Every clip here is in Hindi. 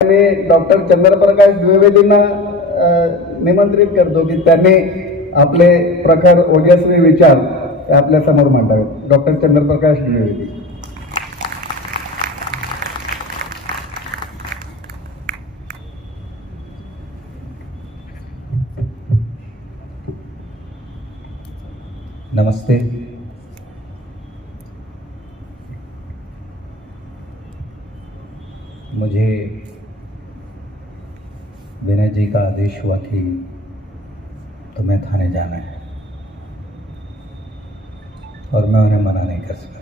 मी डॉक्टर चंद्रप्रकाश द्विवेदींना निमंत्रित करतो की त्यांनी आपले प्रखर ओजस्वी विचार आपल्या समोर मांडावेत. डॉक्टर चंद्रप्रकाश द्विवेदी. नमस्ते. मुझे विनय जी का आदेश हुआ कि तुम्हें थाने जाना है और मैं उन्हें मना नहीं कर सका.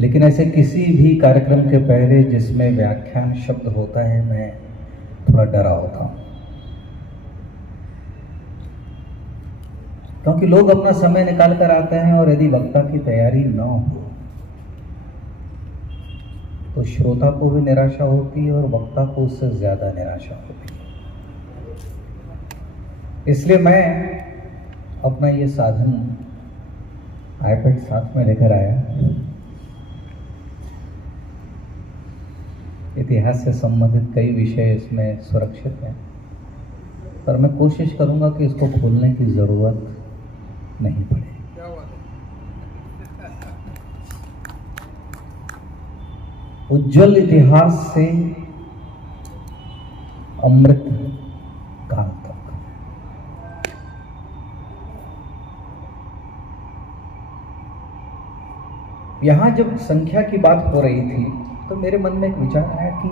लेकिन ऐसे किसी भी कार्यक्रम के पहले जिसमें व्याख्यान शब्द होता है मैं थोड़ा डरा होता हूँ, क्योंकि लोग अपना समय निकाल कर आते हैं और यदि वक्ता की तैयारी न हो तो श्रोता को भी निराशा होती है और वक्ता को उससे ज्यादा निराशा होती है. इसलिए मैं अपना ये साधन आईपैड साथ में लेकर आया. इतिहास से संबंधित कई विषय इसमें सुरक्षित हैं, पर मैं कोशिश करूंगा कि इसको खोलने की जरूरत नहीं पड़े. उज्जवल इतिहास से अमृत काल तक. यहां जब संख्या की बात हो रही थी तो मेरे मन में एक विचार आया कि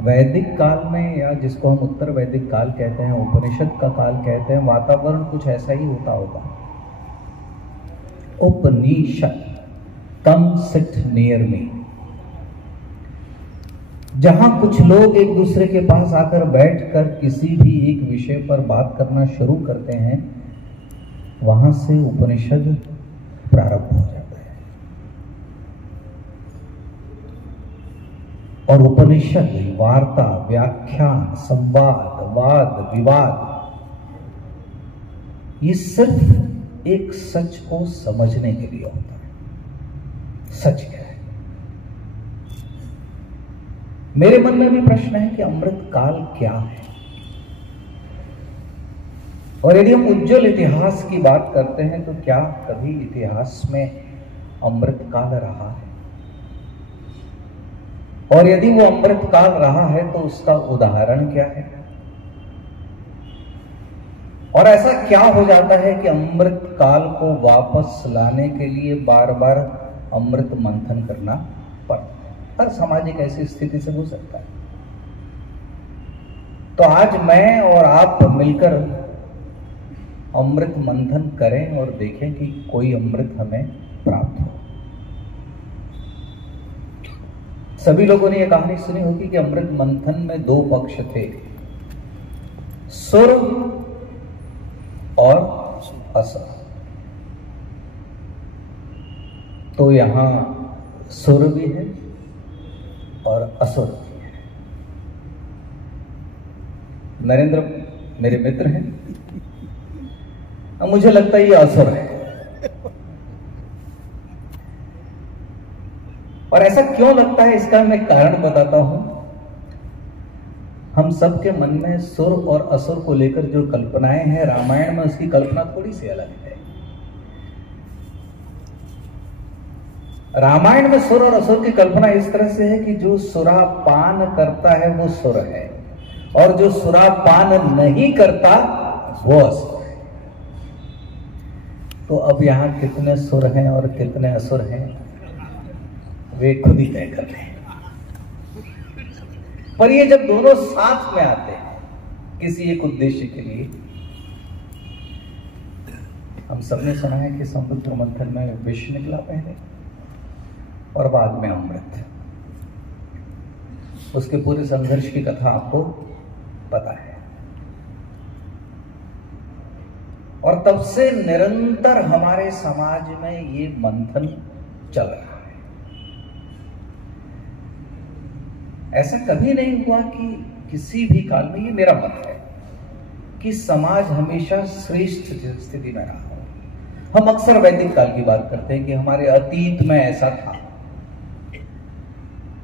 वैदिक काल में, या जिसको हम उत्तर वैदिक काल कहते हैं, उपनिषद का काल कहते हैं, वातावरण कुछ ऐसा ही होता होगा. उपनिषद, कम सिट नियर मी, जहां कुछ लोग एक दूसरे के पास आकर बैठकर किसी भी एक विषय पर बात करना शुरू करते हैं, वहां से उपनिषद प्रारंभ हो जाता है. और उपनिषद वार्ता, व्याख्यान, संवाद, वाद विवाद, ये सिर्फ एक सच को समझने के लिए होता है. सच क्या है? मेरे मन में भी प्रश्न है कि अमृत काल क्या है. और यदि हम उज्जवल इतिहास की बात करते हैं तो क्या कभी इतिहास में अमृत काल रहा है? और यदि वो अमृत काल रहा है तो उसका उदाहरण क्या है? और ऐसा क्या हो जाता है कि अमृत काल को वापस लाने के लिए बार बार अमृत मंथन करना पड़ता है? हर सामाजिक ऐसी स्थिति से हो सकता है. तो आज मैं और आप मिलकर अमृत मंथन करें और देखें कि कोई अमृत हमें प्राप्त हो. सभी लोगों ने यह कहानी सुनी होगी कि अमृत मंथन में दो पक्ष थे, सुर और असुर. तो यहां सुर भी है और असुर भी है. नरेंद्र मेरे मित्र हैं, अब मुझे लगता है ये असुर है. और ऐसा क्यों लगता है इसका मैं कारण बताता हूं. हम सबके मन में सुर और असुर को लेकर जो कल्पनाएं हैं, रामायण में उसकी कल्पना थोड़ी सी अलग है. रामायण में सुर और असुर की कल्पना इस तरह से है कि जो सुरापान करता है वो सुर है, और जो सुरापान नहीं करता वो असुर है. तो अब यहां कितने सुर हैं और कितने असुर हैं वे खुद ही तय कर रहे हैं. पर ये जब दोनों साथ में आते हैं किसी एक उद्देश्य के लिए, हम सबने सुना है कि समुद्र मंथन में विष निकला पहले और बाद में अमृत. उसके पूरे संघर्ष की कथा आपको पता है. और तब से निरंतर हमारे समाज में ये मंथन चल रहा है. ऐसा कभी नहीं हुआ कि किसी भी काल में, ये मेरा मत है, कि समाज हमेशा श्रेष्ठ स्थिति में रहा हो. हम अक्सर वैदिक काल की बात करते हैं कि हमारे अतीत में ऐसा था,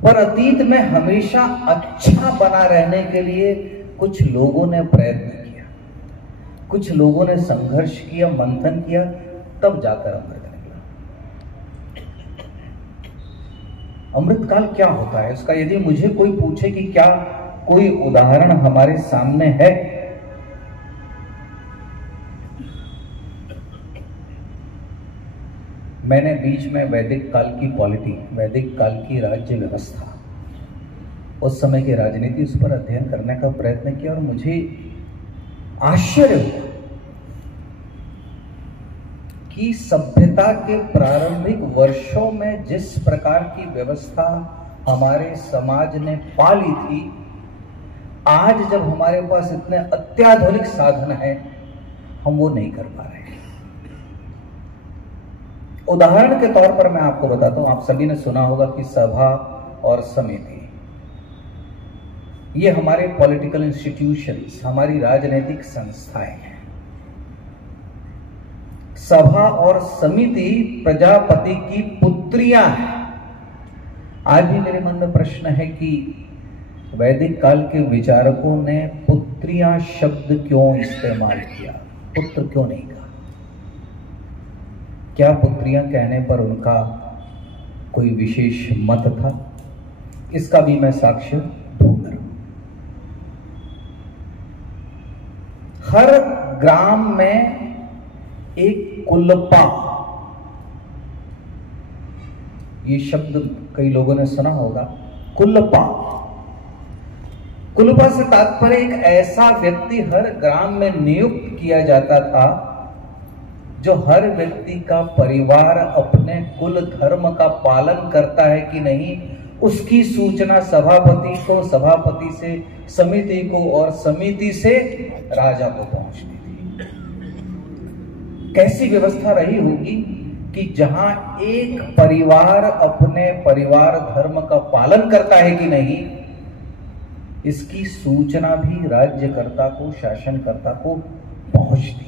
पर अतीत में हमेशा अच्छा बना रहने के लिए कुछ लोगों ने प्रयत्न किया, कुछ लोगों ने संघर्ष किया, मंथन किया, तब जाकर अमृत निकला। अमृतकाल क्या होता है इसका यदि मुझे कोई पूछे कि क्या कोई उदाहरण हमारे सामने है, मैंने बीच में वैदिक काल की पॉलिटी, वैदिक काल की राज्य व्यवस्था, उस समय की राजनीति, उस पर अध्ययन करने का प्रयत्न किया और मुझे आश्चर्य हुआ कि सभ्यता के प्रारंभिक वर्षों में जिस प्रकार की व्यवस्था हमारे समाज ने पाली थी, आज जब हमारे पास इतने अत्याधुनिक साधन हैं, हम वो नहीं कर पा रहे। उदाहरण के तौर पर मैं आपको बताता हूं, आप सभी ने सुना होगा कि सभा और समिति, ये हमारे पॉलिटिकल इंस्टीट्यूशंस, हमारी राजनीतिक संस्थाएं हैं। सभा और समिति प्रजापति की पुत्रियां हैं। आज भी मेरे मन में प्रश्न है कि वैदिक काल के विचारकों ने पुत्रियां शब्द क्यों इस्तेमाल किया, पुत्र क्यों नहीं कहा? क्या पुत्रियां कहने पर उनका कोई विशेष मत था? इसका भी मैं साक्ष्य ढूंढ रहा हूं। हर ग्राम में एक कुलपा, ये शब्द कई लोगों ने सुना होगा, कुलपा। कुलपा से तात्पर्य एक ऐसा व्यक्ति हर ग्राम में नियुक्त किया जाता था जो हर व्यक्ति का परिवार अपने कुल धर्म का पालन करता है कि नहीं, उसकी सूचना सभापति को, सभापति से समिति को और समिति से राजा को पहुंचती थी। कैसी व्यवस्था रही होगी कि जहां एक परिवार अपने परिवार धर्म का पालन करता है कि नहीं, इसकी सूचना भी राज्यकर्ता को, शासनकर्ता को पहुंचती है।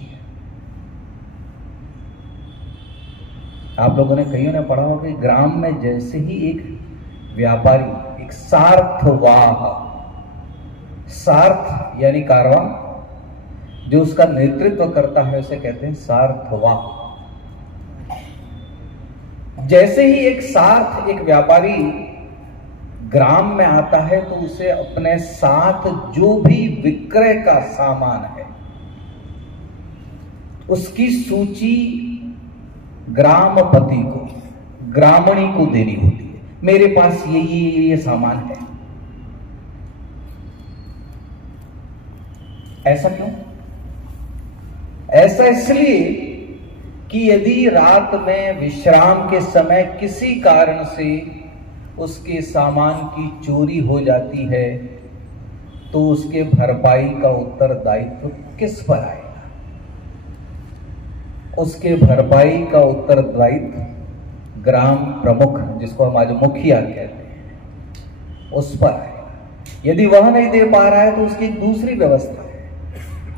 आप लोगों ने, कईयों ने पढ़ा होगा कि ग्राम में जैसे ही एक व्यापारी, एक सार्थवाह, सार्थ यानी कारवां, जो उसका नेतृत्व करता है उसे कहते हैं सार्थवाह। जैसे ही एक सार्थ, एक व्यापारी ग्राम में आता है तो उसे अपने साथ जो भी विक्रय का सामान है उसकी सूची ग्रामपति को, ग्रामणी को देनी होती है। मेरे पास ये सामान है। ऐसा क्यों? ऐसा इसलिए कि यदि रात में विश्राम के समय किसी कारण से उसके सामान की चोरी हो जाती है तो उसके भरपाई का उत्तरदायित्व किस पर आएगा? उसके भरपाई का उत्तरदायित्व ग्राम प्रमुख, जिसको हम आज मुखिया कहते हैं, उस पर आएगा। यदि वह नहीं दे पा रहा है तो उसकी दूसरी व्यवस्था है।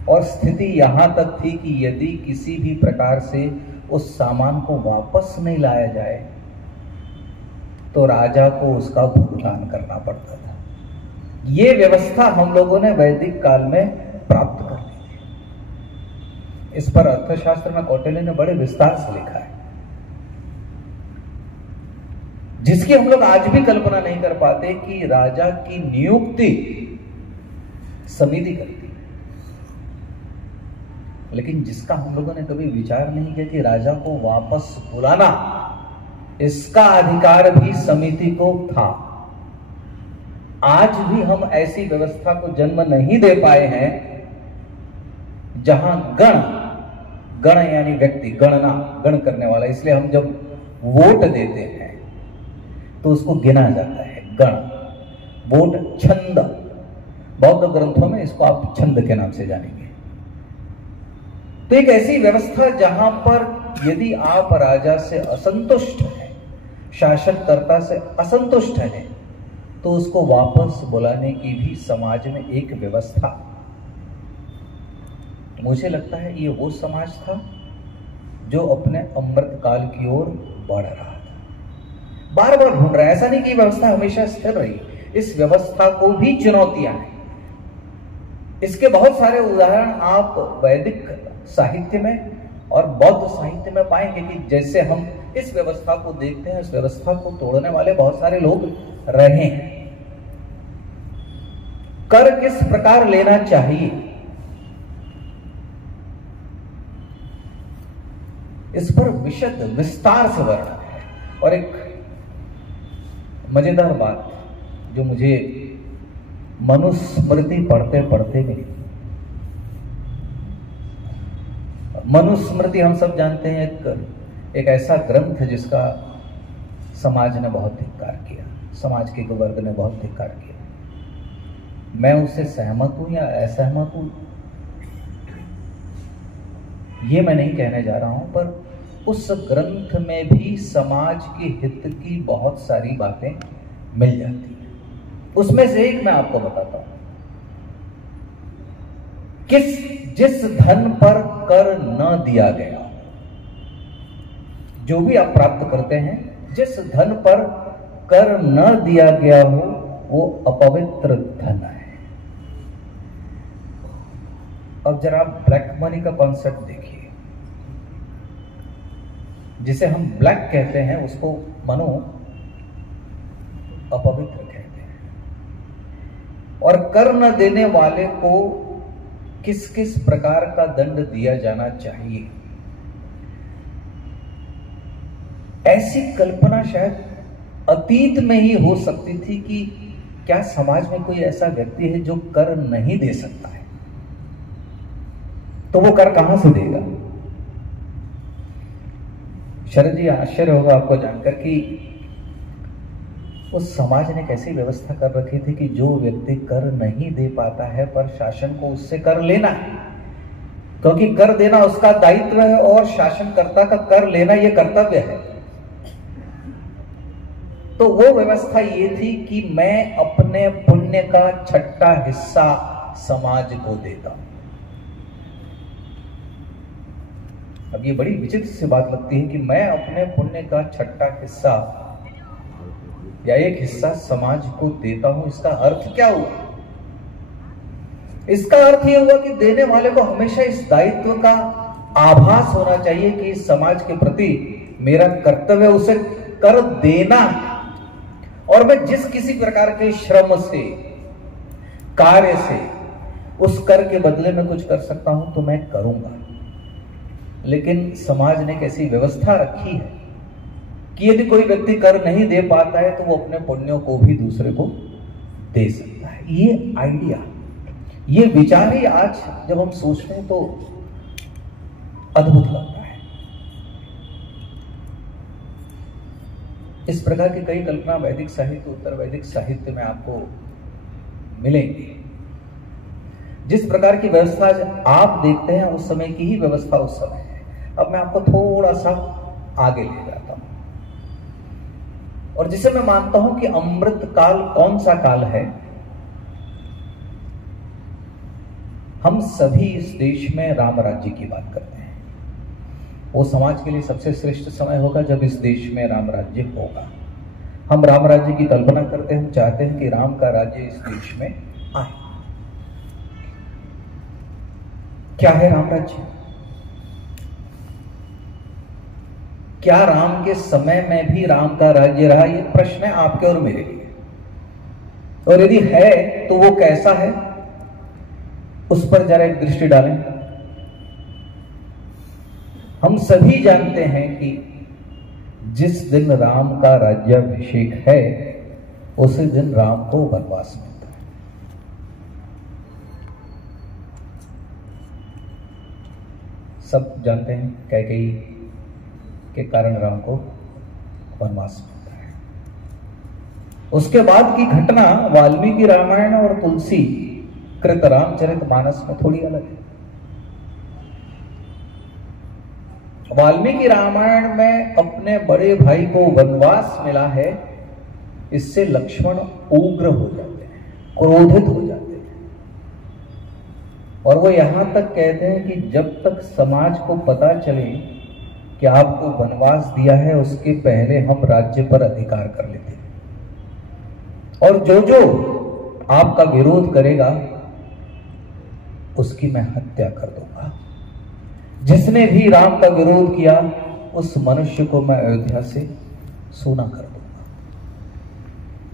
और स्थिति यहां तक थी कि यदि किसी भी प्रकार से उस सामान को वापस नहीं लाया जाए तो राजा को उसका भुगतान करना पड़ता था। यह व्यवस्था हम लोगों ने वैदिक काल में प्राप्त कर ली थी। इस पर अर्थशास्त्र में कौटिल्य ने बड़े विस्तार से लिखा है, जिसकी हम लोग आज भी कल्पना नहीं कर पाते कि राजा की नियुक्ति समिति करती है, लेकिन जिसका हम लोगों ने कभी विचार नहीं किया कि राजा को वापस बुलाना, इसका अधिकार भी समिति को था। आज भी हम ऐसी व्यवस्था को जन्म नहीं दे पाए हैं जहां गण यानी व्यक्ति, गणना, गण करने वाला, इसलिए हम जब वोट देते हैं तो उसको गिना जाता है गण। वोट छंद, बौद्ध ग्रंथों में इसको आप छंद के नाम से जानेंगे। तो एक ऐसी व्यवस्था जहां पर यदि आप राजा से असंतुष्ट हैं, शासनकर्ता से असंतुष्ट हैं, तो उसको वापस बुलाने की भी समाज में एक व्यवस्था। मुझे लगता है ये वो समाज था जो अपने अमृत काल की ओर बढ़ रहा था। बार बार ढूंढ रहा है। ऐसा नहीं कि व्यवस्था हमेशा स्थिर रही, इस व्यवस्था को भी चुनौतियां हैं। इसके बहुत सारे उदाहरण आप वैदिक साहित्य में और बौद्ध साहित्य में पाएंगे कि जैसे हम इस व्यवस्था को देखते हैं, इस व्यवस्था को तोड़ने वाले बहुत सारे लोग रहे हैं। कर किस प्रकार लेना चाहिए, इस पर विशद विस्तार से वर्णन है। और एक मजेदार बात जो मुझे मनुस्मृति पढ़ते पढ़ते मिली। मनुस्मृति हम सब जानते हैं एक ऐसा ग्रंथ जिसका समाज ने बहुत धिक्कार किया, समाज के वर्ग ने बहुत धिक्कार किया। मैं उससे सहमत हूं या असहमत हूं ये मैं नहीं कहने जा रहा हूं, पर उस ग्रंथ में भी समाज के हित की बहुत सारी बातें मिल जाती हैं। उसमें से एक मैं आपको बताता हूं। जिस धन पर कर न दिया गया, जो भी आप प्राप्त करते हैं, जिस धन पर कर न दिया गया हो वो अपवित्र धन है। अब जरा आप ब्लैक मनी का कॉन्सेप्ट देखिए। जिसे हम ब्लैक कहते हैं उसको मनो अपवित्र कहते हैं। और कर न देने वाले को किस किस प्रकार का दंड दिया जाना चाहिए, ऐसी कल्पना शायद अतीत में ही हो सकती थी कि क्या समाज में कोई ऐसा व्यक्ति है जो कर नहीं दे सकता है, तो वो कर कहां से देगा। शरद जी, आश्चर्य होगा आपको जानकर कि उस समाज ने कैसी व्यवस्था कर रखी थी कि जो व्यक्ति कर नहीं दे पाता है पर शासन को उससे कर लेना है, क्योंकि कर देना उसका दायित्व है और शासनकर्ता का कर लेना यह कर्तव्य है। तो वो व्यवस्था ये थी कि मैं अपने पुण्य का छठा हिस्सा समाज को देता हूं। अब ये बड़ी विचित्र सी बात लगती है कि मैं अपने पुण्य का छठा हिस्सा या एक हिस्सा समाज को देता हूं। इसका अर्थ क्या हुआ? इसका अर्थ यह हुआ कि देने वाले को हमेशा इस दायित्व का आभास होना चाहिए कि इस समाज के प्रति मेरा कर्तव्य उसे कर देना, और मैं जिस किसी प्रकार के श्रम से, कार्य से उस कर के बदले में कुछ कर सकता हूं तो मैं करूंगा। लेकिन समाज ने कैसी व्यवस्था रखी है कि यदि कोई व्यक्ति कर नहीं दे पाता है तो वो अपने पुण्यों को भी दूसरे को दे सकता है। ये आइडिया, ये विचार ही आज जब हम सोचते हैं तो अद्भुत लगता है। इस प्रकार की कई कल्पना वैदिक साहित्य, उत्तर वैदिक साहित्य में आपको मिलेंगी। जिस प्रकार की व्यवस्था आप देखते हैं उस समय की ही व्यवस्था उस समय है। अब मैं आपको थोड़ा सा आगे ले जाता हूं, और जिसे मैं मानता हूं कि अमृत काल कौन सा काल है। हम सभी इस देश में राम राज्य की बात करते हैं। वो समाज के लिए सबसे श्रेष्ठ समय होगा जब इस देश में राम राज्य होगा। हम राम राज्य की कल्पना करते हैं, हम चाहते हैं कि राम का राज्य इस देश में आए। क्या है राम राज्य? क्या राम के समय में भी राम का राज्य रहा? ये प्रश्न है आपके और मेरे लिए। और यदि है तो वो कैसा है, उस पर जरा एक दृष्टि डालें। हम सभी जानते हैं कि जिस दिन राम का राज्याभिषेक है उसी दिन राम को वनवास मिलता है। सब जानते हैं कैकेयी के कारण राम को वनवास मिलता है। उसके बाद की घटना वाल्मीकि रामायण और तुलसी कृत रामचरितमानस में थोड़ी अलग है। वाल्मीकि रामायण में अपने बड़े भाई को वनवास मिला है, इससे लक्ष्मण उग्र हो जाते हैं, क्रोधित हो जाते हैं, और वो यहां तक कहते हैं कि जब तक समाज को पता चले कि आपको वनवास दिया है उसके पहले हम राज्य पर अधिकार कर लेते हैं, और जो जो आपका विरोध करेगा उसकी मैं हत्या कर दूंगा। जिसने भी राम का विरोध किया उस मनुष्य को मैं अयोध्या से सूना कर दूंगा।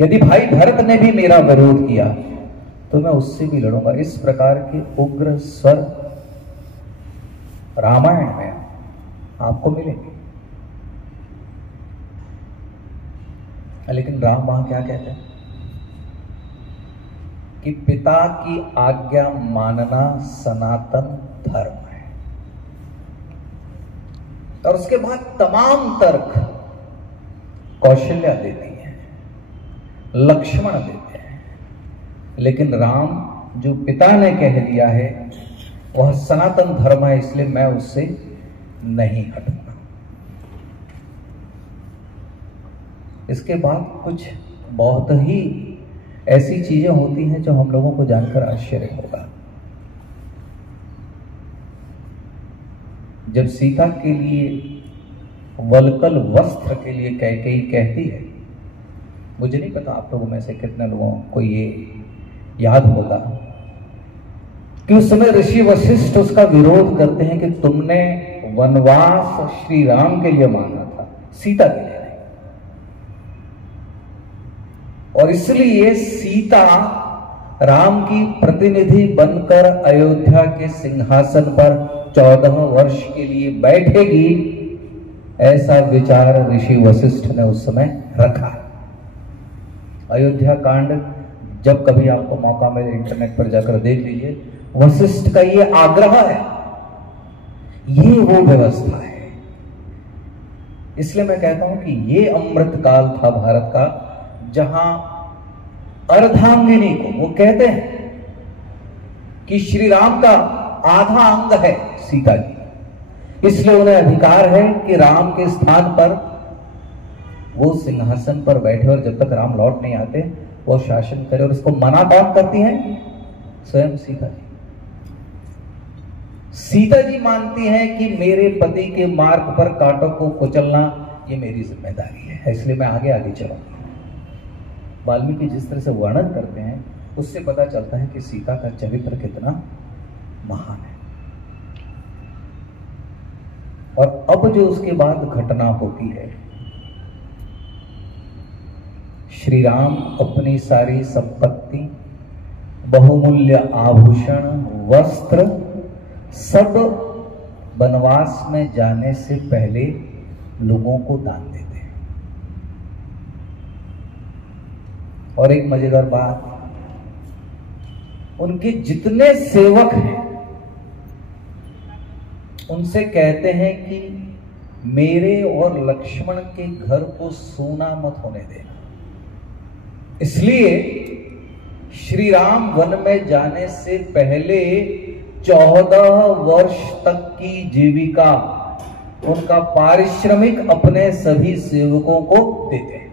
यदि भाई भरत ने भी मेरा विरोध किया तो मैं उससे भी लड़ूंगा। इस प्रकार के उग्र स्वर रामायण में आपको मिलेंगे। लेकिन राम वहां क्या कहते हैं कि पिता की आज्ञा मानना सनातन धर्म है। और उसके बाद तमाम तर्क कौशल्या देती है, लक्ष्मण देते हैं, लेकिन राम जो पिता ने कह दिया है वह सनातन धर्म है, इसलिए मैं उससे नहीं हटूंगा। इसके बाद कुछ बहुत ही ऐसी चीजें होती हैं जो हम लोगों को जानकर आश्चर्य होगा। जब सीता के लिए वलकल वस्त्र के लिए कैकेयी कहती है, मुझे नहीं पता आप लोगों में से कितने लोगों को ये याद होगा कि उस समय ऋषि वशिष्ठ उसका विरोध करते हैं कि तुमने वनवास श्री राम के लिए मांगा था, सीता के लिए नहीं, और इसलिए सीता राम की प्रतिनिधि बनकर अयोध्या के सिंहासन पर 14 वर्ष के लिए बैठेगी, ऐसा विचार ऋषि वशिष्ठ ने उस समय रखा। अयोध्या कांड जब कभी आपको मौका मिले इंटरनेट पर जाकर देख लीजिए, वशिष्ठ का ये आग्रह है, ये वो व्यवस्था है। इसलिए मैं कहता हूं कि ये अमृत काल था भारत का, जहां अर्धांगिनी को वो कहते हैं कि श्री राम का आधा अंग है सीता जी, इसलिए उन्हें अधिकार है कि राम के स्थान पर वो सिंहासन पर बैठे, और जब तक राम लौट नहीं आते वो शासन करे। और उसको मना कौन करती है? स्वयं सीता जी। सीता जी मानती हैं कि मेरे पति के मार्ग पर कांटों को कुचलना ये मेरी जिम्मेदारी है, इसलिए मैं आगे आगे चलूंगा। वाल्मीकि जिस तरह से वर्णन करते हैं उससे पता चलता है कि सीता का चरित्र कितना महान है। और अब जो उसके बाद घटना होती है, श्री राम अपनी सारी संपत्ति, बहुमूल्य आभूषण, वस्त्र सब वनवास में जाने से पहले लोगों को दान देते हैं। और एक मजेदार बात, उनके जितने सेवक हैं उनसे कहते हैं कि मेरे और लक्ष्मण के घर को सूना मत होने देना। इसलिए श्री राम वन में जाने से पहले 14 वर्ष तक की जीविका, उनका पारिश्रमिक अपने सभी सेवकों को देते हैं।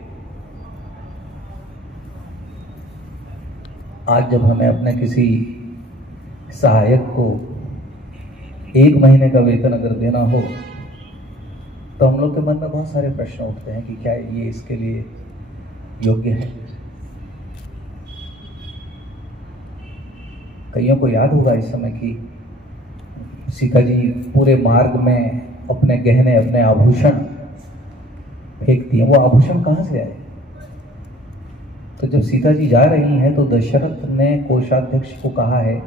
आज जब हमें अपने किसी सहायक को 1 महीने का वेतन अगर देना हो तो हम लोग के मन में बहुत सारे प्रश्न उठते हैं कि क्या ये इसके लिए योग्य है। कईयों को याद होगा इस समय कि सीता जी पूरे मार्ग में अपने गहने, अपने आभूषण फेंकती हैं। वो आभूषण कहाँ से आए? तो जब सीता जी जा रही हैं तो दशरथ ने कोषाध्यक्ष को कहा है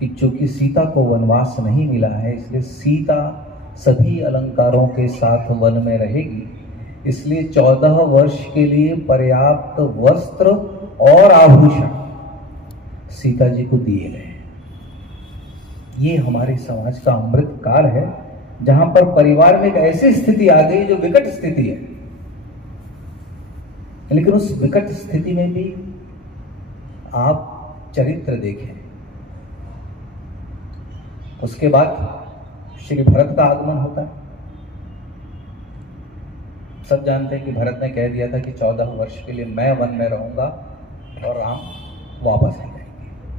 कि चूंकि सीता को वनवास नहीं मिला है, इसलिए सीता सभी अलंकारों के साथ वन में रहेगी, इसलिए 14 वर्ष के लिए पर्याप्त वस्त्र और आभूषण सीता जी को दिए गए। ये हमारे समाज का अमृत काल है, जहां पर परिवार में एक ऐसी स्थिति आ गई जो विकट स्थिति है, लेकिन उस विकट स्थिति में भी आप चरित्र देखें। उसके बाद श्री भरत का आगमन होता है। सब जानते हैं कि भरत ने कह दिया था कि 14 वर्ष के लिए मैं वन में रहूंगा और राम वापस आ जाएंगे।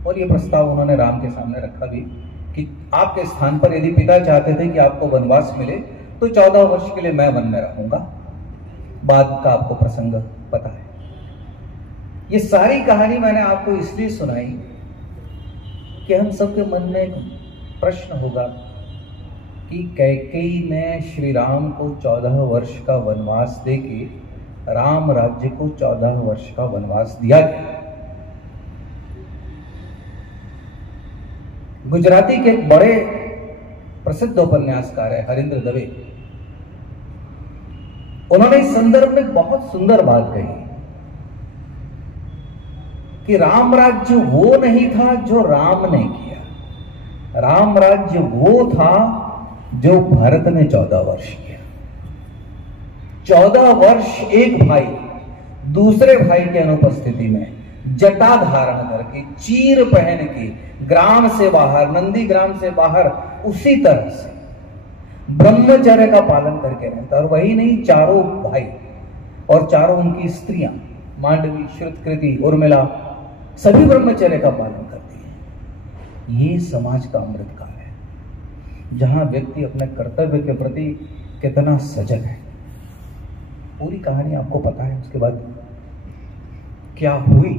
और ये प्रस्ताव उन्होंने राम के सामने रखा भी कि आपके स्थान पर यदि पिता चाहते थे कि आपको वनवास मिले तो 14 वर्ष के लिए मैं वन में रहूंगा। बाद का आपको प्रसंग पता है। ये सारी कहानी मैंने आपको इसलिए सुनाई कि हम सबके मन में एक प्रश्न होगा कि कैकेयी ने श्री राम को 14 वर्ष का वनवास देके राम राज्य को 14 वर्ष का वनवास दिया गया। गुजराती के एक बड़े प्रसिद्ध उपन्यासकार है हरिंद्र दवे, उन्होंने इस संदर्भ में बहुत सुंदर बात कही कि राम राज्य वो नहीं था जो राम ने किया, राम राज्य वो था जो भरत ने 14 वर्ष किया। 14 वर्ष एक भाई दूसरे भाई के अनुपस्थिति में जटा धारण करके, चीर पहन के, ग्राम से बाहर, नंदी ग्राम से बाहर उसी तरह से ब्रह्मचर्य का पालन करके रहता। और वही नहीं, चारों भाई और चारों उनकी स्त्रियां, मांडवी, श्रुतकृति, उर्मिला, सभी ब्रह्मचर्य का पालन करती हैं। ये समाज का अमृत काल है जहां व्यक्ति अपने कर्तव्य के प्रति कितना सजग है। पूरी कहानी आपको पता है। उसके बाद क्या हुई,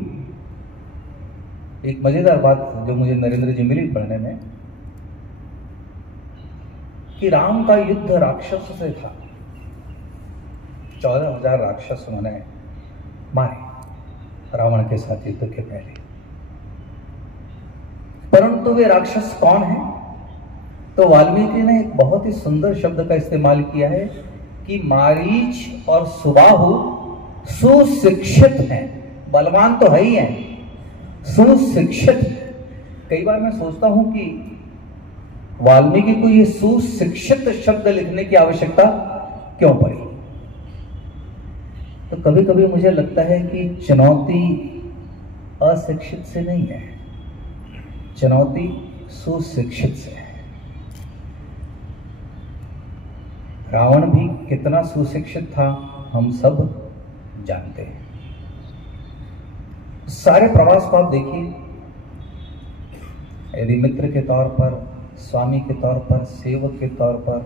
एक मजेदार बात जो मुझे नरेंद्र जी मिली पढ़ने में, कि राम का युद्ध राक्षस से था। 14,000 राक्षस उन्होंने मारे रावण के साथ युद्ध के पहले। परंतु वे राक्षस कौन है? तो वाल्मीकि ने एक बहुत ही सुंदर शब्द का इस्तेमाल किया है कि मारीच और सुबाहु सुशिक्षित हैं। बलवान तो है ही हैं, सुशिक्षित। कई बार मैं सोचता हूं कि वाल्मीकि को ये सुशिक्षित शब्द लिखने की आवश्यकता क्यों पड़ी। तो कभी कभी मुझे लगता है कि चुनौती अशिक्षित से नहीं है, चुनौती सुशिक्षित से है। रावण भी कितना सुशिक्षित था हम सब जानते हैं। सारे प्रवास को आप देखिए, यदि मित्र के तौर पर, स्वामी के तौर पर, सेवक के तौर पर,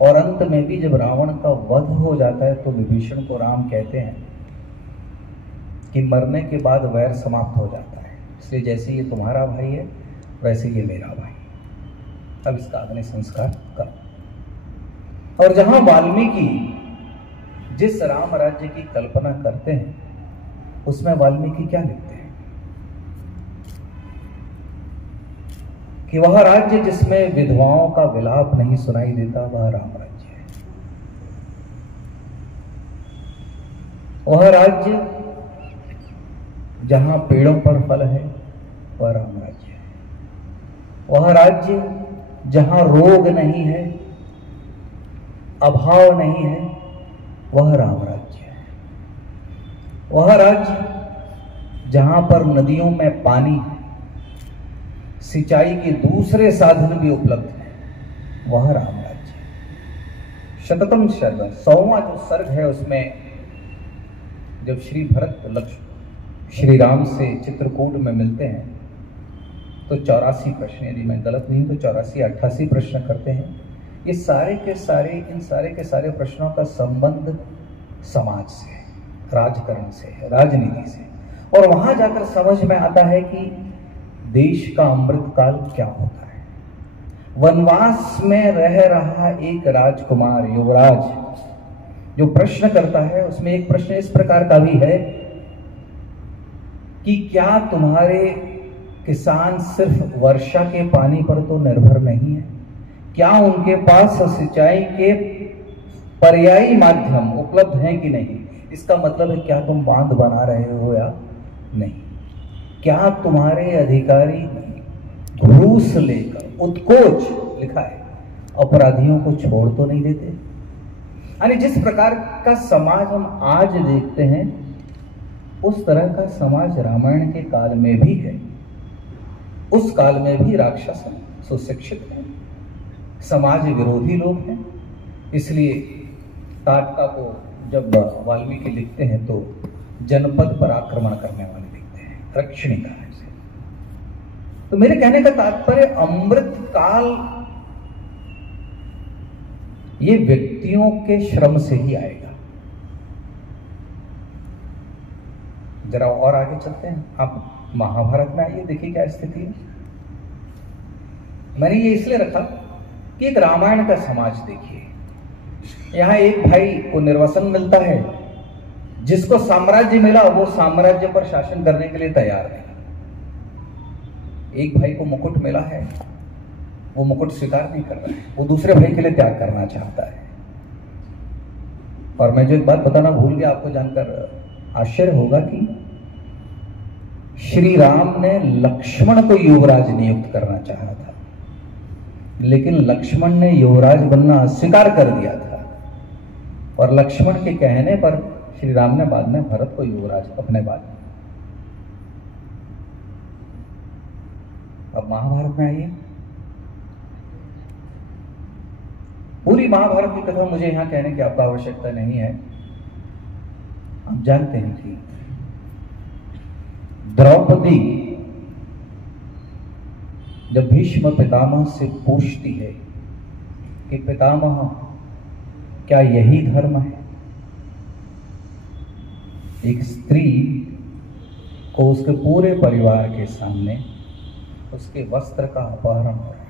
और अंत में भी जब रावण का वध हो जाता है तो विभीषण को राम कहते हैं कि मरने के बाद वैर समाप्त हो जाता है, इसलिए जैसे ये तुम्हारा भाई है वैसे ये मेरा भाई, अब इसका अग्नि संस्कार करो। और जहां वाल्मीकि जिस राम राज्य की कल्पना करते हैं उसमें वाल्मीकि क्या लिखते हैं कि वह राज्य जिसमें विधवाओं का विलाप नहीं सुनाई देता वह राम राज्य है। वह राज्य जहां पेड़ों पर फल है वह राम राज्य है। वह राज्य जहां रोग नहीं है, अभाव नहीं है, वह राम राज्य है। वह राज्य जहां पर नदियों में पानी है, सिंचाई के दूसरे साधन भी उपलब्ध हैं, वह राम राज्य है। शततम सर्ग, 100वां जो सर्ग है उसमें जब श्री भरत लक्ष्मण श्री राम से चित्रकूट में मिलते हैं तो 84 प्रश्न, यदि मैं गलत नहीं तो 84-88 प्रश्न करते हैं। ये सारे के सारे प्रश्नों का संबंध समाज से, राजकरण से, राजनीति से, और वहां जाकर समझ में आता है कि देश का अमृत काल क्या होता है। वनवास में रह रहा एक राजकुमार, युवराज जो प्रश्न करता है, उसमें एक प्रश्न इस प्रकार का भी है कि क्या तुम्हारे किसान सिर्फ वर्षा के पानी पर तो निर्भर नहीं है? क्या उनके पास सिंचाई के पर्यायी माध्यम उपलब्ध हैं कि नहीं? इसका मतलब है क्या तुम बांध बना रहे हो या नहीं? क्या तुम्हारे अधिकारी घूस लेकर, उत्कोच लिखा है, अपराधियों को छोड़ तो नहीं देते? यानी जिस प्रकार का समाज हम आज देखते हैं उस तरह का समाज रामायण के काल में भी है। उस काल में भी राक्षस हैं, सुशिक्षित हैं, समाज विरोधी लोग हैं। इसलिए ताटका को जब वाल्मीकि लिखते हैं तो जनपद पर आक्रमण करने वाले लिखते हैं, रक्षणी कारण से। तो मेरे कहने का तात्पर्य अमृत काल ये व्यक्तियों के श्रम से ही आएगा। जरा और आगे चलते हैं, आप महाभारत में आइए, देखिए क्या स्थिति है। मैंने ये इसलिए रखा कि एक रामायण का समाज देखिए। यहां एक भाई को निर्वसन मिलता है, जिसको साम्राज्य मिला वो साम्राज्य पर शासन करने के लिए तैयार नहीं। एक भाई को मुकुट मिला है, वो मुकुट स्वीकार नहीं कर रहा है, वो दूसरे भाई के लिए त्याग करना चाहता है। और मैं जो एक बात बताना भूल गया, आपको जानकर आश्चर्य होगा कि श्री राम ने लक्ष्मण को युवराज नियुक्त करना चाहा था, लेकिन लक्ष्मण ने युवराज बनना अस्वीकार कर दिया था। और लक्ष्मण के कहने पर श्री राम ने बाद में भरत को युवराज अपने बाद। अब महाभारत में आइए। पूरी महाभारत की कथा मुझे यहां कहने की आपको आवश्यकता नहीं है। आप जानते हैं कि द्रौपदी जब भीष्म पितामह से पूछती है कि पितामह क्या यही धर्म है, एक स्त्री को उसके पूरे परिवार के सामने उसके वस्त्र का अपहरण हो रहा है।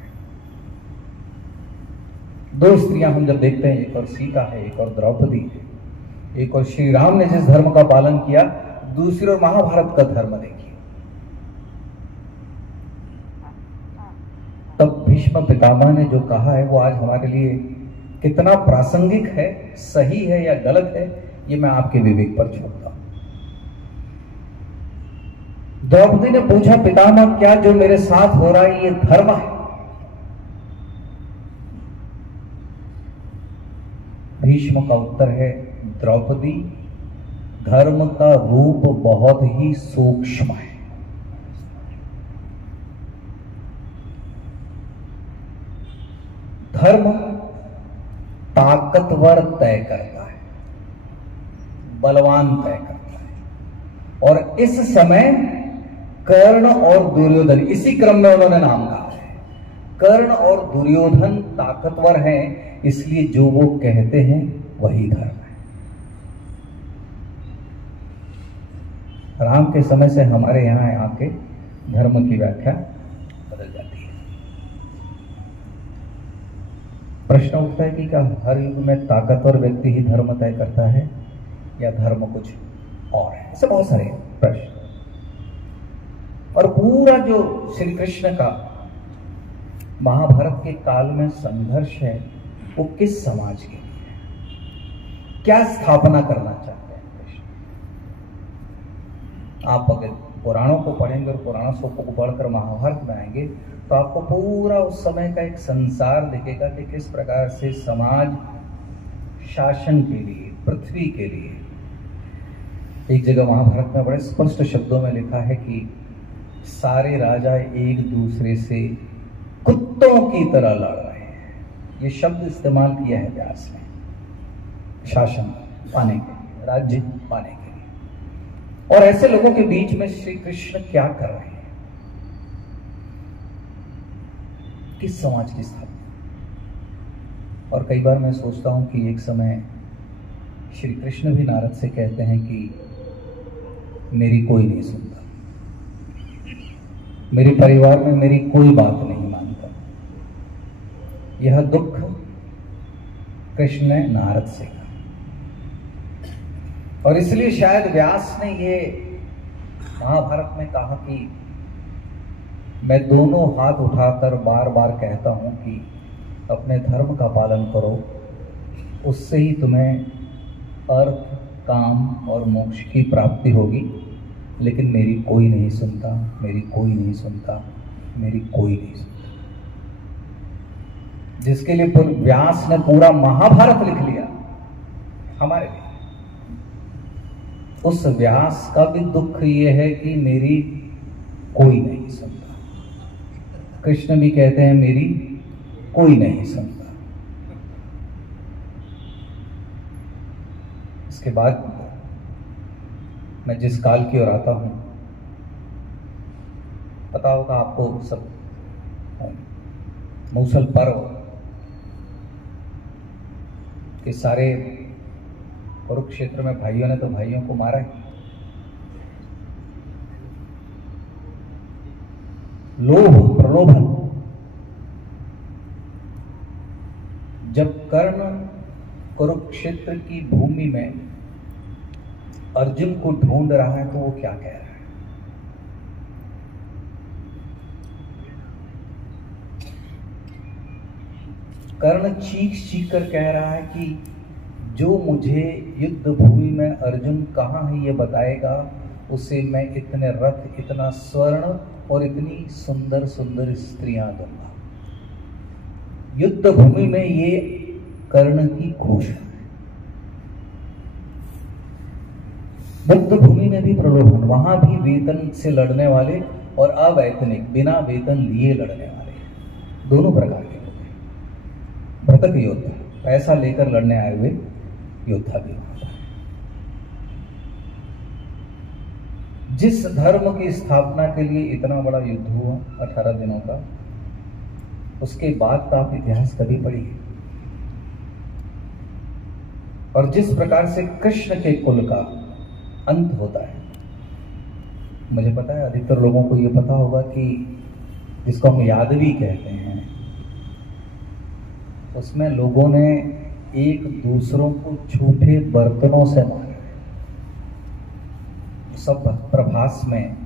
दो स्त्रियां हम जब देखते हैं, एक और सीता है, एक और द्रौपदी है, एक और श्री राम ने जिस धर्म का पालन किया, दूसरी और महाभारत का धर्म देखिए। तब भीष्म पितामह ने जो कहा है वो आज हमारे लिए कितना प्रासंगिक है, सही है या गलत है, ये मैं आपके विवेक पर छोड़ता हूं। द्रौपदी ने पूछा, पितामह क्या जो मेरे साथ हो रहा है ये धर्म है? भीष्म का उत्तर है, द्रौपदी धर्म का रूप बहुत ही सूक्ष्म है। धर्म ताकतवर तय करता है, बलवान तय करता है। और इस समय कर्ण और दुर्योधन, इसी क्रम में उन्होंने नाम कहा है, कर्ण और दुर्योधन ताकतवर हैं, इसलिए जो वो कहते हैं वही धर्म है। राम के समय से हमारे यहां आके धर्म की व्याख्या बदल जाती है। प्रश्न उठता है कि क्या हर युग में ताकतवर व्यक्ति ही धर्म तय करता है या धर्म कुछ और है? ऐसे बहुत सारे प्रश्न। और पूरा जो श्री कृष्ण का महाभारत के काल में संघर्ष है वो किस समाज के लिए है, क्या स्थापना करना चाहते हैं कृष्ण? आप अगर पुराणों को पढ़ेंगे और पुराणों को पढ़कर महाभारत में आएंगे तो आपको पूरा उस समय का एक संसार दिखेगा कि किस प्रकार से समाज शासन के लिए, पृथ्वी के लिए। एक जगह महाभारत में बड़े स्पष्ट शब्दों में लिखा है कि सारे राजा एक दूसरे से कुत्तों की तरह लड़ रहे हैं। ये शब्द इस्तेमाल किया है व्यास ने, शासन पाने के लिए, राज्य पाने के लिए। और ऐसे लोगों के बीच में श्री कृष्ण क्या कर रहे हैं? किस समाज की स्थापना? और कई बार मैं सोचता हूं कि एक समय श्री कृष्ण भी नारद से कहते हैं कि मेरी कोई नहीं सुनता, मेरे परिवार में मेरी कोई बात नहीं मानता। यह दुख कृष्ण ने नारद से कहा। और इसलिए शायद व्यास ने ये महाभारत में कहा कि मैं दोनों हाथ उठाकर बार बार कहता हूं कि अपने धर्म का पालन करो, उससे ही तुम्हें अर्थ, काम और मोक्ष की प्राप्ति होगी। लेकिन मेरी कोई नहीं सुनता, मेरी कोई नहीं सुनता, मेरी कोई नहीं सुनता। जिसके लिए व्यास ने पूरा महाभारत लिख लिया हमारे लिए। उस व्यास का भी दुख ये है कि मेरी कोई नहीं सुनता। कृष्ण भी कहते हैं मेरी कोई नहीं सुनता। इसके बाद मैं जिस काल की ओर आता हूं, पता होगा आपको सब, मूसल पर्व कि सारे कुरुक्षेत्र में भाइयों ने तो भाइयों को मारा है। लोभ, प्रलोभन। जब कर्ण कुरुक्षेत्र की भूमि में अर्जुन को ढूंढ रहा है तो वो क्या कह रहा है? कर्ण चीख चीख कर कह रहा है कि जो मुझे युद्ध भूमि में अर्जुन कहाँ है ये बताएगा, उसे मैं इतने रथ, इतना स्वर्ण और इतनी सुंदर सुंदर स्त्रियां दूंगा। युद्ध भूमि में ये कर्ण की घोषणा है। युद्ध भूमि में भी प्रलोभन, वहां भी वेतन से लड़ने वाले और अवैतनिक, बिना वेतन लिए लड़ने वाले, दोनों प्रकार के लोग हैं। मृतक योद्धा, पैसा लेकर लड़ने आए हुए योद्धा भी होता है। जिस धर्म की स्थापना के लिए इतना बड़ा युद्ध हुआ 18 दिनों का, उसके बाद का आप इतिहास कभी पढ़िए। और जिस प्रकार से कृष्ण के कुल का अंत होता है, मुझे पता है अधिकतर लोगों को यह पता होगा कि जिसको हम यादवी कहते हैं, उसमें लोगों ने एक दूसरों को झूठे बर्तनों से मारा। सब प्रभास में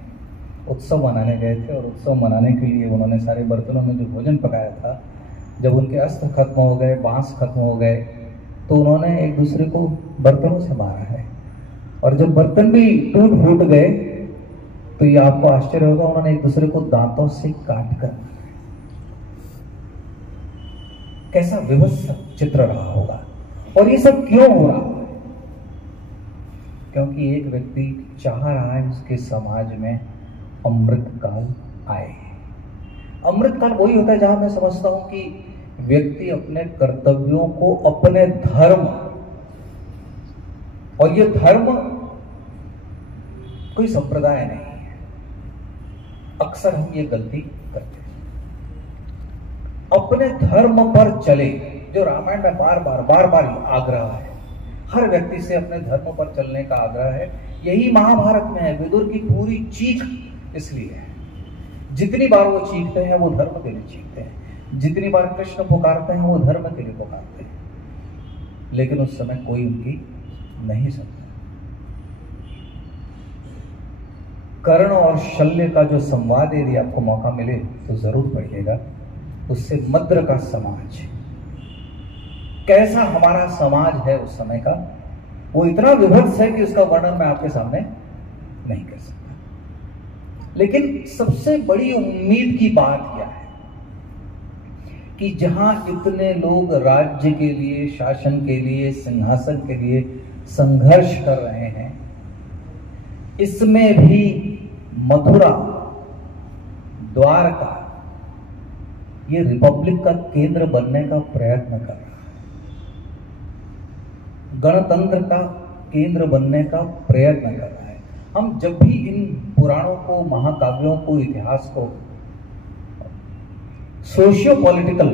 उत्सव मनाने गए थे और उत्सव मनाने के लिए उन्होंने सारे बर्तनों में जो भोजन पकाया था, जब उनके अस्त्र खत्म हो गए, बांस खत्म हो गए, तो उन्होंने एक दूसरे को बर्तनों से मारा है। और जब बर्तन भी टूट फूट गए तो ये आपको आश्चर्य होगा, उन्होंने एक दूसरे को दांतों से काट कर मारा। कैसा विभत्स चित्र रहा होगा। और ये सब क्यों हो रहा है? क्योंकि एक व्यक्ति चाह रहा है उसके समाज में अमृत काल आए। अमृत काल वही होता है जहां मैं समझता हूं कि व्यक्ति अपने कर्तव्यों को, अपने धर्म, और ये धर्म कोई संप्रदाय नहीं है। अक्सर हम ये गलती करते हैं, अपने धर्म पर चले, जो रामायण में बार बार आग्रह है, हर व्यक्ति से अपने धर्म पर चलने का आग्रह है। यही महाभारत में है। विदुर की पूरी चीख इसलिए है, जितनी बार वो चीखते हैं वो धर्म के लिए चीखते हैं, जितनी बार कृष्ण पुकारते हैं वो धर्म के लिए पुकारते हैं, लेकिन उस समय कोई उनकी नहीं सुनता। कर्ण और शल्य का जो संवाद, यदि आपको मौका मिले तो जरूर पढ़िएगा। उससे मद्र का समाज, कैसा हमारा समाज है उस समय का, वो इतना विभत्स है कि उसका वर्णन मैं आपके सामने नहीं कर सकता। लेकिन सबसे बड़ी उम्मीद की बात क्या है कि जहां इतने लोग राज्य के लिए, शासन के लिए, सिंहासन के लिए संघर्ष कर रहे हैं, इसमें भी मथुरा, द्वारका ये रिपब्लिक का केंद्र बनने का प्रयत्न कर रहा है, गणतंत्र का केंद्र बनने का प्रयत्न कर रहा है। हम जब भी इन पुराणों को, महाकाव्यों को, इतिहास को सोशियो पॉलिटिकल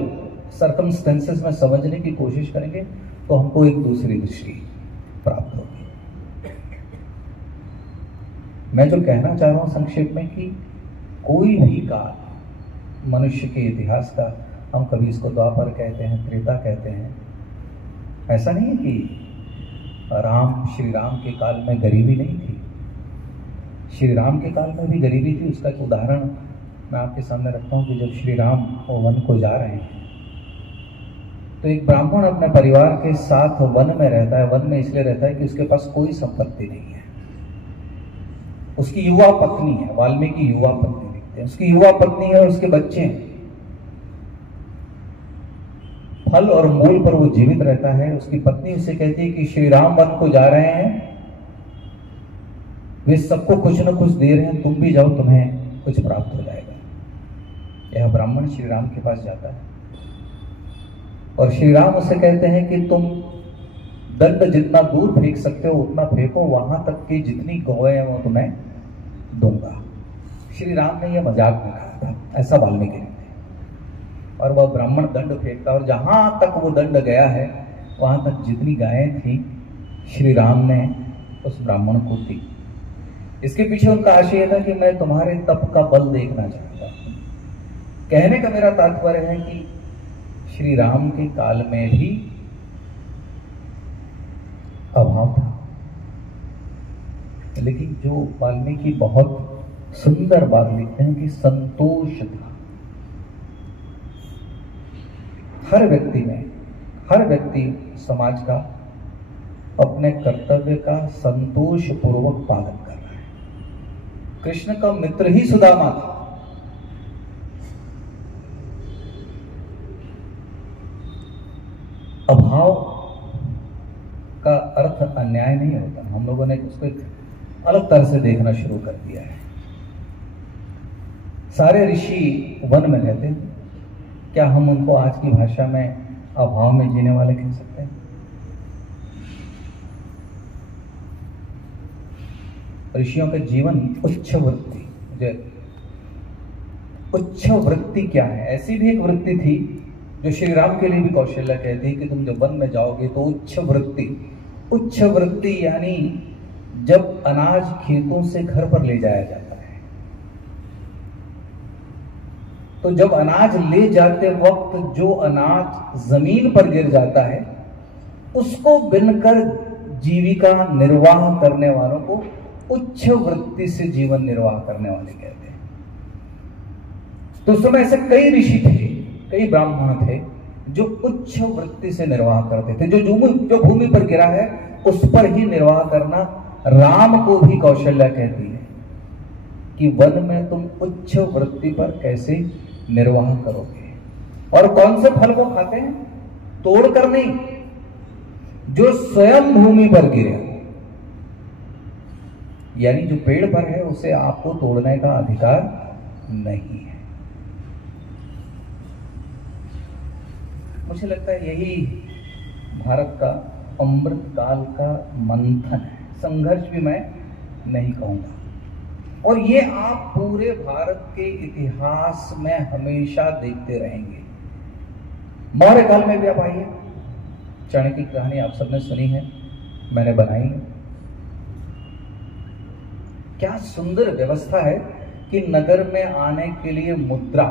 सर्कमस्टेंसेस में समझने की कोशिश करेंगे तो हमको एक दूसरी दृष्टि प्राप्त होगी। मैं जो कहना चाह रहा हूं संक्षेप में कि कोई भी काल मनुष्य के इतिहास का, हम कभी इसको द्वापर कहते हैं, त्रेता कहते हैं, ऐसा नहीं है कि श्री राम के काल में गरीबी नहीं थी। श्री राम के काल में भी गरीबी थी। उसका एक उदाहरण मैं आपके सामने रखता हूं कि जब श्री राम वन को जा रहे हैं तो एक ब्राह्मण अपने परिवार के साथ वन में रहता है। वन में इसलिए रहता है कि उसके पास कोई संपत्ति नहीं है। उसकी युवा पत्नी है, वाल्मीकि युवा पत्नी लिखते हैं, उसकी युवा पत्नी है और उसके बच्चे हैं। फल और मूल पर वो जीवित रहता है। उसकी पत्नी उसे कहती है कि श्री राम वन को जा रहे हैं, वे सबको कुछ न कुछ दे रहे हैं, तुम भी जाओ, तुम्हें कुछ प्राप्त हो जाएगा। यह ब्राह्मण श्री राम के पास जाता है और श्री राम उसे कहते हैं कि तुम दंड जितना दूर फेंक सकते हो उतना फेंको, वहां तक की जितनी गौएं हैं वो तुम्हें दूंगा। श्री राम ने यह मजाक में कहा था, ऐसा वाल्मीकि ने। और वह ब्राह्मण दंड फेंकता और जहां तक वो दंड गया है वहां तक जितनी गायें थी श्री राम ने उस ब्राह्मण को दी। इसके पीछे उनका आशय था कि मैं तुम्हारे तप का बल देखना चाहता हूं। कहने का मेरा तात्पर्य है कि श्री राम के काल में भी अभाव था, लेकिन जो वाल्मीकि बहुत सुंदर बात लिखते हैं कि संतोष था। हर व्यक्ति में, हर व्यक्ति समाज का अपने कर्तव्य का संतोष पूर्वक पालन कर रहा है। कृष्ण का मित्र ही सुदामा था। अभाव का अर्थ अन्याय नहीं होता। हम लोगों ने उसको एक अलग तरह से देखना शुरू कर दिया है। सारे ऋषि वन में रहते हैं, क्या हम उनको आज की भाषा में अभाव में जीने वाले कह सकते हैं? ऋषियों का जीवन उच्च वृत्ति, उच्च वृत्ति क्या है? ऐसी भी एक वृत्ति थी जो श्री राम के लिए भी कौशल्या कहती है कि तुम जब वन में जाओगे तो उच्च वृत्ति यानी जब अनाज खेतों से घर पर ले जाया जाता है, तो जब अनाज ले जाते वक्त जो अनाज जमीन पर गिर जाता है उसको बिनकर जीविका निर्वाह करने वालों को उच्च वृत्ति से जीवन निर्वाह करने वाले कहते हैं। तो उस समय ऐसे कई ऋषि थे, कई ब्राह्मण थे जो उच्च वृत्ति से निर्वाह करते थे। जो भूमि पर गिरा है उस पर ही निर्वाह करना राम को भी कौशल्या कहती है कि वन में तुम उच्च वृत्ति पर कैसे निर्वाह करोगे। और कौन से फल को खाते हैं? तोड़कर नहीं, जो स्वयं भूमि पर गिरे, यानी जो पेड़ पर है उसे आपको तोड़ने का अधिकार नहीं है। मुझे लगता है यही भारत का अमृत काल का मंथन है। संघर्ष भी मैं नहीं कहूंगा। और ये आप पूरे भारत के इतिहास में हमेशा देखते रहेंगे। मौर्य काल में भी आप आइए, चाणक्य की कहानी आप सबने सुनी है, मैंने बनाई है। क्या सुंदर व्यवस्था है कि नगर में आने के लिए मुद्रा,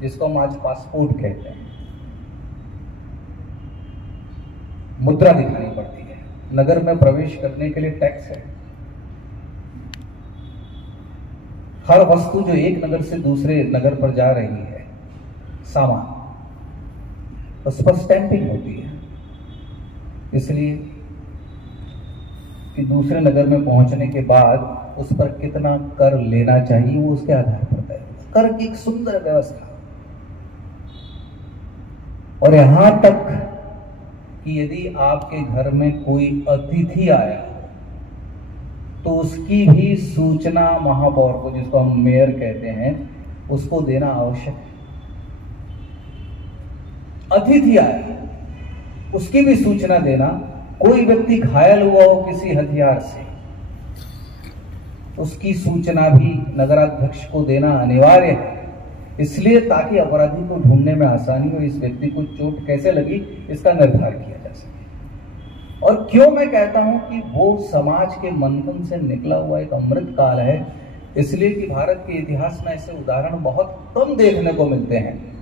जिसको हम आज पासपोर्ट कहते हैं, मुद्रा दिखानी पड़ती है। नगर में प्रवेश करने के लिए टैक्स है। हर वस्तु जो एक नगर से दूसरे नगर पर जा रही है, सामान, उस पर स्टैंपिंग होती है, इसलिए कि दूसरे नगर में पहुंचने के बाद उस पर कितना कर लेना चाहिए वो उसके आधार पर तय होगा। कर की एक सुंदर व्यवस्था। और यहां तक कि यदि आपके घर में कोई अतिथि आया तो उसकी भी सूचना महापौर को, जिसको हम मेयर कहते हैं, उसको देना आवश्यक है। अतिथि आया उसकी भी सूचना देना। कोई व्यक्ति घायल हुआ हो किसी हथियार से, उसकी सूचना भी नगराध्यक्ष को देना अनिवार्य है, इसलिए ताकि अपराधी को ढूंढने में आसानी हो, इस व्यक्ति को चोट कैसे लगी इसका निर्धार किया जा सके। और क्यों मैं कहता हूं कि वो समाज के मंथन से निकला हुआ एक अमृत काल है, इसलिए कि भारत के इतिहास में ऐसे उदाहरण बहुत कम देखने को मिलते हैं।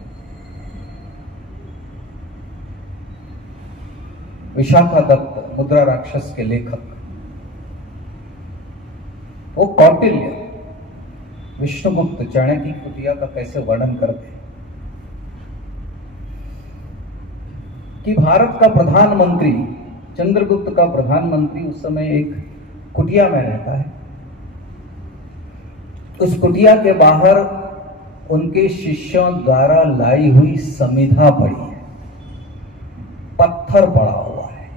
विशाखादत्त, मुद्रा राक्षस के लेखक, वो कौटिल्य विष्णुगुप्त चाणक्य की कुटिया का कैसे वर्णन करते हैं कि भारत का प्रधानमंत्री, चंद्रगुप्त का प्रधानमंत्री उस समय एक कुटिया में रहता है। उस कुटिया के बाहर उनके शिष्यों द्वारा लाई हुई समिधा पड़ी है, पत्थर पड़ा हुआ है,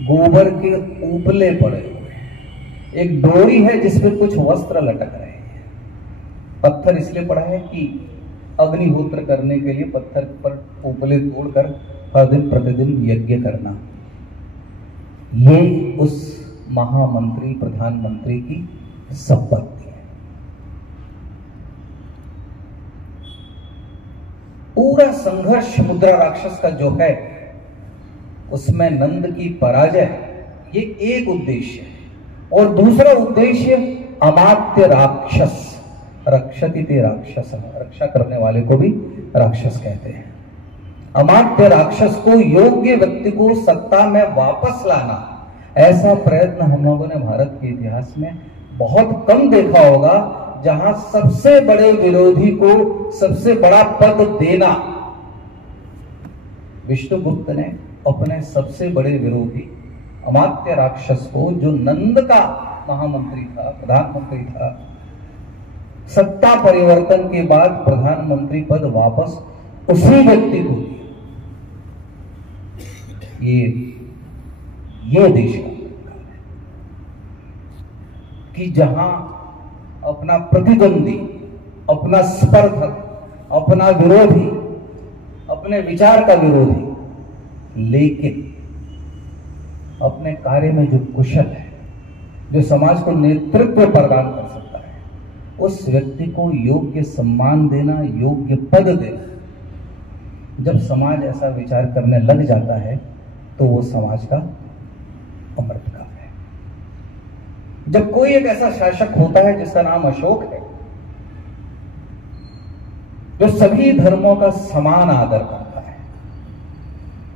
गोबर के उपले पड़े हुए हैं, एक डोरी है जिसपे कुछ वस्त्र लटक रहे हैं। पत्थर इसलिए पड़ा है कि अग्निहोत्र करने के लिए पत्थर पर उपले तोड़कर हर दिन प्रतिदिन यज्ञ करना, ये उस महामंत्री प्रधानमंत्री की संपत्ति है। पूरा संघर्ष मुद्रा राक्षस का जो है उसमें नंद की पराजय, ये एक उद्देश्य है। और दूसरा उद्देश्य अमात्य राक्षस, रक्षति ते राक्षस, रक्षा करने वाले को भी राक्षस कहते हैं। अमात्य राक्षस को, योग्य व्यक्ति को सत्ता में वापस लाना, ऐसा प्रयत्न हम लोगों ने भारत के इतिहास में बहुत कम देखा होगा, जहां सबसे बड़े विरोधी को सबसे बड़ा पद देना। विष्णुगुप्त ने अपने सबसे बड़े विरोधी अमात्य राक्षस को, जो नंद का महामंत्री था, प्रधानमंत्री था, सत्ता परिवर्तन के बाद प्रधानमंत्री पद वापस उसी व्यक्ति को दिया। ये देश का कि जहां अपना प्रतिद्वंदी, अपना स्पर्धक, अपना विरोधी, अपने विचार का विरोधी, लेकिन अपने कार्य में जो कुशल है, जो समाज को नेतृत्व प्रदान कर सकता है, उस व्यक्ति को योग्य सम्मान देना, योग्य पद देना। जब समाज ऐसा विचार करने लग जाता है तो वो समाज का अमृतकाल है। जब कोई एक ऐसा शासक होता है जिसका नाम अशोक है, जो सभी धर्मों का समान आदर करता है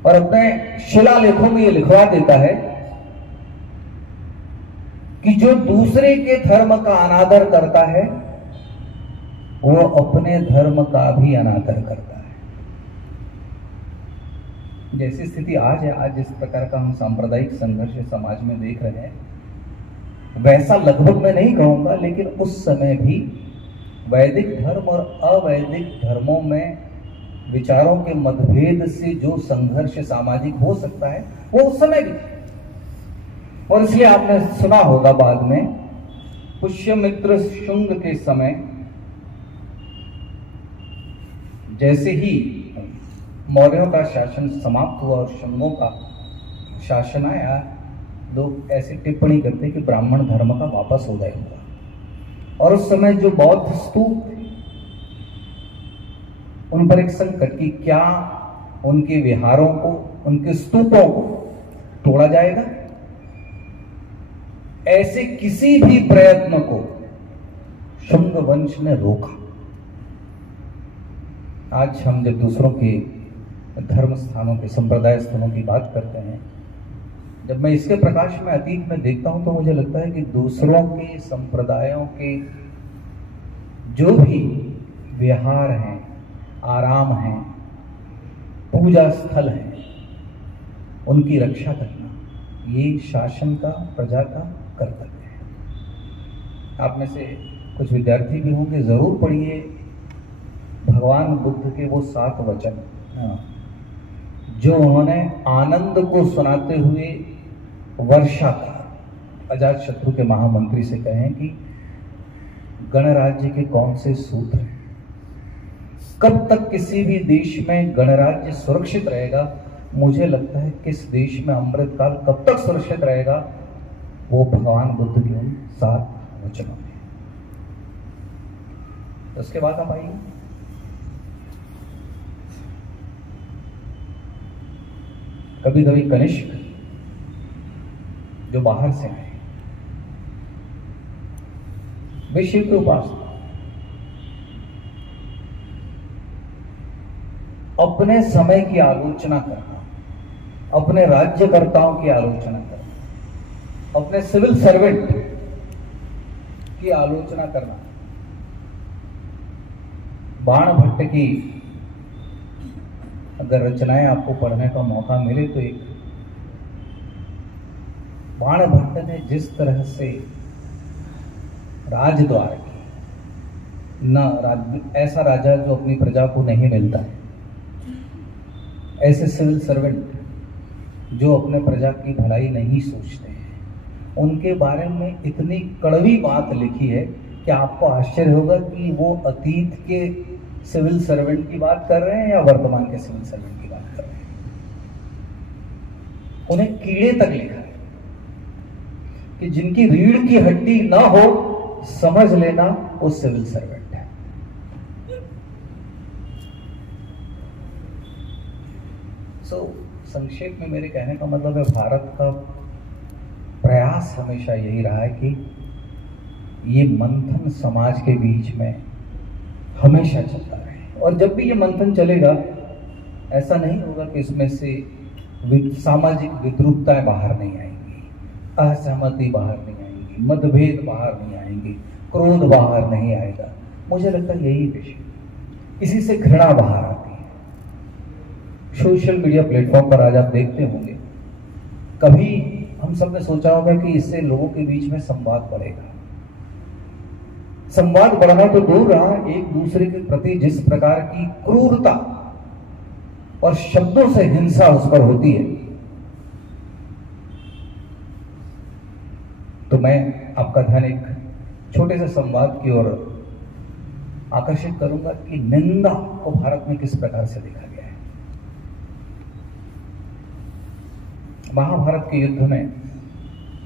और अपने शिलालेखों में यह लिखवा देता है कि जो दूसरे के धर्म का अनादर करता है वो अपने धर्म का भी अनादर करता है। जैसी स्थिति आज है, आज जिस प्रकार का हम सांप्रदायिक संघर्ष समाज में देख रहे हैं, वैसा लगभग मैं नहीं कहूंगा, लेकिन उस समय भी वैदिक धर्म और अवैदिक धर्मों में विचारों के मतभेद से जो संघर्ष सामाजिक हो सकता है वो उस समय भी। और इसलिए आपने सुना होगा बाद में पुष्यमित्र शुंग के समय जैसे ही मौर्यों का शासन समाप्त हुआ और शुंगों का शासन आया, लोग ऐसी टिप्पणी करते कि ब्राह्मण धर्म का वापस उदय हुआ। और उस समय जो बौद्ध स्तूप थे उन पर एक संकट कि क्या उनके विहारों को, उनके स्तूपों को तोड़ा जाएगा। ऐसे किसी भी प्रयत्न को शुंग वंश ने रोका। आज हम जब दूसरों के धर्म स्थानों के, संप्रदाय स्थानों की बात करते हैं, जब मैं इसके प्रकाश में अतीत में देखता हूं तो मुझे लगता है कि दूसरों के संप्रदायों के जो भी विहार हैं, आराम हैं, पूजा स्थल हैं, उनकी रक्षा करना ये शासन का, प्रजा का कर्तव्य है। आप में से कुछ विद्यार्थी भी होंगे, जरूर पढ़िए भगवान बुद्ध के वो 7 वचन जो उन्होंने आनंद को सुनाते हुए वर्षा का अजात शत्रु के महामंत्री से कहें कि गणराज्य के कौन से सूत्र हैं, कब तक किसी भी देश में गणराज्य सुरक्षित रहेगा। मुझे लगता है किस देश में अमृतकाल कब तक सुरक्षित रहेगा, वो भगवान बुद्ध के उन 7 वचनों में। तो उसके बाद आप आइए, कभी कभी कनिष्क जो बाहर से आए, वे शिव के उपासक, अपने समय की आलोचना करना, अपने राज्यकर्ताओं की आलोचना करना, अपने सिविल सर्वेंट की आलोचना करना। बाणभट्ट की अगर रचनाएं आपको पढ़ने का मौका मिले तो एक बाणभट्ट ने जिस तरह से राजद्वार की, ऐसा राजा जो अपनी प्रजा को नहीं मिलता है, ऐसे सिविल सर्वेंट जो अपने प्रजा की भलाई नहीं सोचते हैं, उनके बारे में इतनी कड़वी बात लिखी है कि आपको आश्चर्य होगा कि वो अतीत के सिविल सर्वेंट की बात कर रहे हैं या वर्तमान के सिविल सर्वेंट की बात कर रहे हैं। उन्हें कीड़े तक लिखा है कि जिनकी रीढ़ की हड्डी ना हो, समझ लेना वो सिविल सर्वेंट है। संक्षेप में मेरे कहने का मतलब है, भारत का प्रयास हमेशा यही रहा है कि ये मंथन समाज के बीच में हमेशा चलता रहे, और जब भी ये मंथन चलेगा ऐसा नहीं होगा कि इसमें से सामाजिक विद्रूपताएं बाहर नहीं आएंगी, असहमति बाहर नहीं आएंगी, मतभेद बाहर नहीं आएंगे, क्रोध बाहर नहीं आएगा। मुझे लगता है यही विषय, इसी से घृणा बाहर आती है। सोशल मीडिया प्लेटफॉर्म पर आज आप देखते होंगे, कभी हम सब ने सोचा होगा कि इससे लोगों के बीच में संवाद बढ़ेगा। संवाद बढ़ना तो दूर रहा, एक दूसरे के प्रति जिस प्रकार की क्रूरता और शब्दों से हिंसा उस पर होती है, तो मैं आपका ध्यान एक छोटे से संवाद की ओर आकर्षित करूंगा कि निंदा को भारत में किस प्रकार से देखा गया है। महाभारत के युद्ध में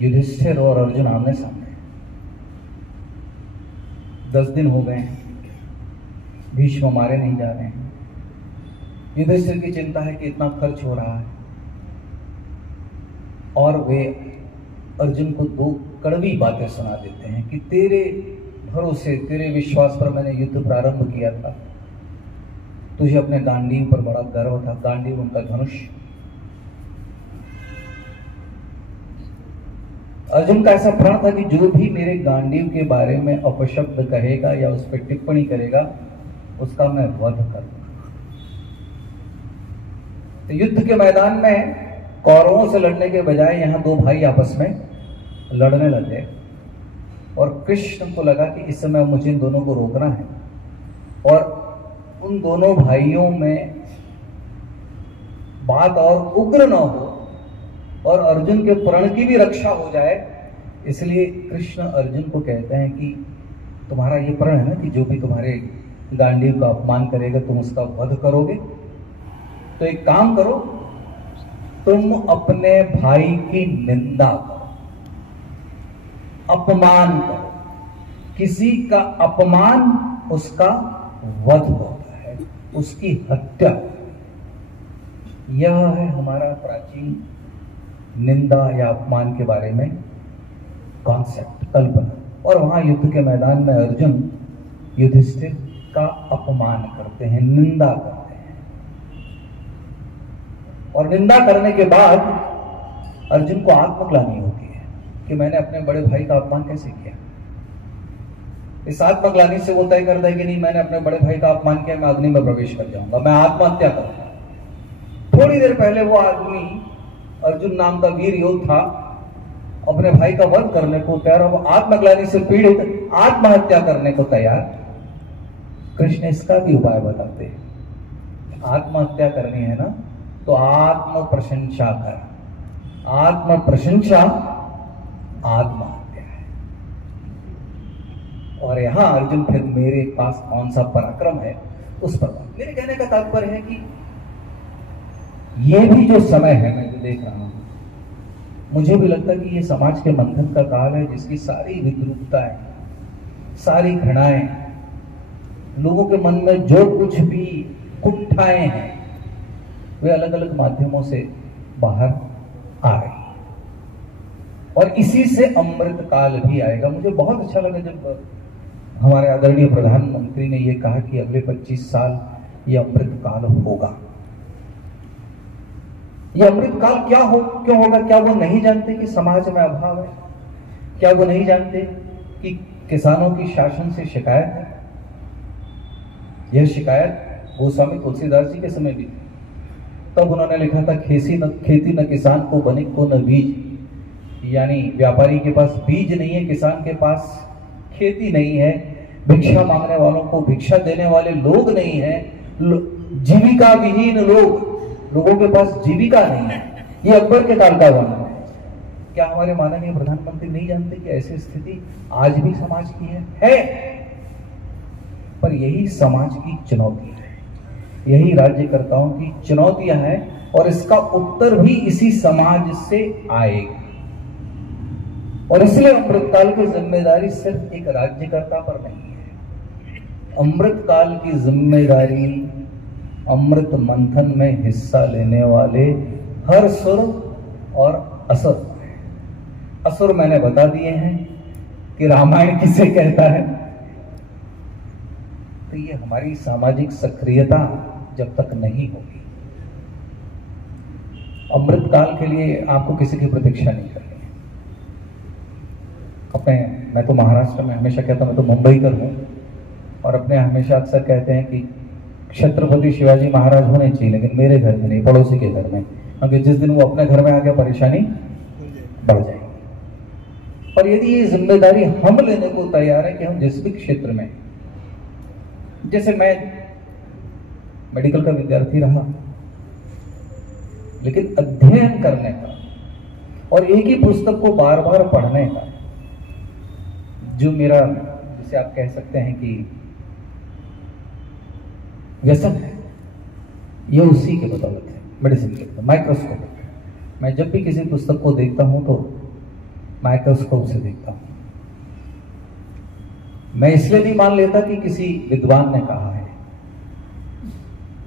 युधिष्ठिर और अर्जुन आमने सामने, 10 दिन हो गए हैं, भीष्म मारे नहीं जा रहे हैं। युधिष्ठिर की चिंता है कि इतना खर्च हो रहा है, और वे अर्जुन को 2 कड़वी बातें सुना देते हैं कि तेरे भरोसे, तेरे विश्वास पर मैंने युद्ध प्रारंभ किया था, तुझे अपने गांडीव पर बड़ा गर्व था। गांडीव उनका धनुष। अर्जुन का ऐसा प्रण था कि जो भी मेरे गांडीव के बारे में अपशब्द कहेगा या उस पर टिप्पणी करेगा, उसका मैं वध करूंगा। तो युद्ध के मैदान में कौरवों से लड़ने के बजाय यहां 2 भाई आपस में लड़ने लगे, और कृष्ण को लगा कि इस समय मुझे इन दोनों को रोकना है, और उन दोनों भाइयों में बात और उग्र न हो और अर्जुन के प्रण की भी रक्षा हो जाए। इसलिए कृष्ण अर्जुन को कहते हैं कि तुम्हारा ये प्रण है ना कि जो भी तुम्हारे गांडीव का अपमान करेगा तुम उसका वध करोगे, तो एक काम करो, तुम अपने भाई की निंदा करो, अपमान करो। किसी का अपमान उसका वध होता है, उसकी हत्या। यह है हमारा प्राचीन निंदा या अपमान के बारे में कॉन्सेप्ट, कल्पना। और वहां युद्ध के मैदान में अर्जुन युधिष्ठिर का अपमान करते हैं, निंदा करते हैं, और निंदा करने के बाद अर्जुन को आत्मग्लानि होती है कि मैंने अपने बड़े भाई का अपमान कैसे किया। इस आत्मग्लानि से वो तय करता है कि नहीं, मैंने अपने बड़े भाई का अपमान किया, मैं अग्नि में प्रवेश कर जाऊंगा, मैं आत्महत्या करूंगा। थोड़ी देर पहले वो आदमी, अर्जुन नाम का वीर योद्धा था, अपने भाई का वध करने को तैयार, अब आत्मग्लानि से पीड़ित आत्महत्या करने को तैयार। कृष्ण इसका भी उपाय बताते हैं। आत्महत्या करनी है ना, तो आत्म प्रशंसा कर। आत्म प्रशंसा आत्महत्या है। और यहां अर्जुन फिर मेरे पास कौन सा पराक्रम है उस पर, मेरे कहने का तात्पर्य है कि ये भी जो समय है मैं जो देख रहा हूं, मुझे भी लगता है कि ये समाज के मंथन का काल है, जिसकी सारी विद्रूपताएं, सारी घृणाएं, लोगों के मन में जो कुछ भी कुंठाएं हैं, वे अलग अलग माध्यमों से बाहर आ रही हैं। और इसी से अमृत काल भी आएगा। मुझे बहुत अच्छा लगा जब हमारे आदरणीय प्रधानमंत्री ने यह कहा कि अगले 25 साल ये अमृत काल होगा। ये अमृत काल क्यों होगा? क्या वो नहीं जानते कि समाज में अभाव है? क्या वो नहीं जानते कि किसानों की शासन से शिकायत है? यह शिकायत गोस्वामी तुलसीदास जी के समय भी थी। तब उन्होंने लिखा था, खेती न किसान को बनिक को न बीज। यानी व्यापारी के पास बीज नहीं है, किसान के पास खेती नहीं है, भिक्षा मांगने वालों को भिक्षा देने वाले लोग नहीं है, जीविका विहीन लोगों के पास जीविका नहीं है। ये अकबर के काल का वर्णन है। क्या हमारे माननीय प्रधानमंत्री नहीं जानते कि ऐसी स्थिति आज भी समाज की है? पर यही समाज की चुनौती है, यही राज्यकर्ताओं की चुनौतियां हैं, और इसका उत्तर भी इसी समाज से आएगा। और इसलिए अमृतकाल की जिम्मेदारी सिर्फ एक राज्यकर्ता पर नहीं है। अमृतकाल की जिम्मेदारी अमृत मंथन में हिस्सा लेने वाले हर सुर और असुर। असुर मैंने बता दिए हैं कि रामायण किसे कहता है। तो ये हमारी सामाजिक सक्रियता जब तक नहीं होगी, अमृत काल के लिए आपको किसी की प्रतीक्षा नहीं करनी। मैं तो महाराष्ट्र में हमेशा कहता हूं, मैं तो मुंबई कर हूं, और अपने हमेशा अक्सर कहते हैं कि छत्रपति शिवाजी महाराज होने चाहिए, लेकिन मेरे घर में नहीं, पड़ोसी के घर में, क्योंकि जिस दिन वो अपने घर में आ गया परेशानी बढ़ जाएगी। और यदि ये जिम्मेदारी हम लेने को तैयार है कि हम जिस भी क्षेत्र में, जैसे मैं मेडिकल का विद्यार्थी रहा, लेकिन अध्ययन करने का और एक ही पुस्तक को बार बार पढ़ने का जो मेरा, जिसे आप कह सकते हैं कि व्यसन है, ये उसी के बदौलत है, मेडिसिन के बदौलत। माइक्रोस्कोप, मैं जब भी किसी पुस्तक को देखता हूं तो माइक्रोस्कोप से देखता हूं। मैं इसलिए नहीं मान लेता कि किसी विद्वान ने कहा है।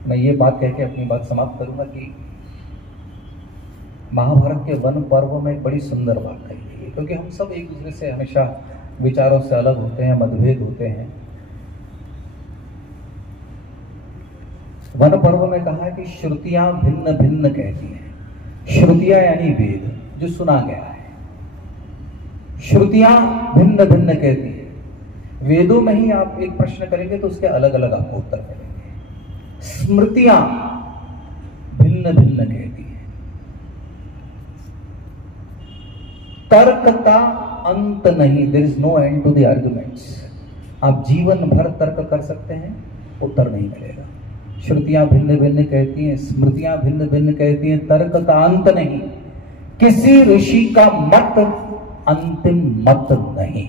मैं ये बात कह के अपनी बात समाप्त करूंगा कि महाभारत के वन पर्व में एक बड़ी सुंदर बात कही गई है, क्योंकि हम सब एक दूसरे से हमेशा विचारों से अलग होते हैं, मतभेद होते हैं। वन पर्व में कहा है कि श्रुतियां भिन्न भिन्न कहती हैं। श्रुतियां यानी वेद, जो सुना गया है। श्रुतियां भिन्न भिन्न कहती है। वेदों में ही आप एक प्रश्न करेंगे तो उसके अलग अलग आपको उत्तर मिलेंगे। स्मृतियां भिन्न भिन्न कहती है। तर्क का अंत नहीं, there is no end to the arguments. आप जीवन भर तर्क कर सकते हैं, उत्तर नहीं मिलेगा। श्रुतियां भिन्न भिन्न कहती हैं, स्मृतियां भिन्न भिन्न कहती हैं, तर्क का अंत नहीं। किसी ऋषि का मत अंतिम मत नहीं।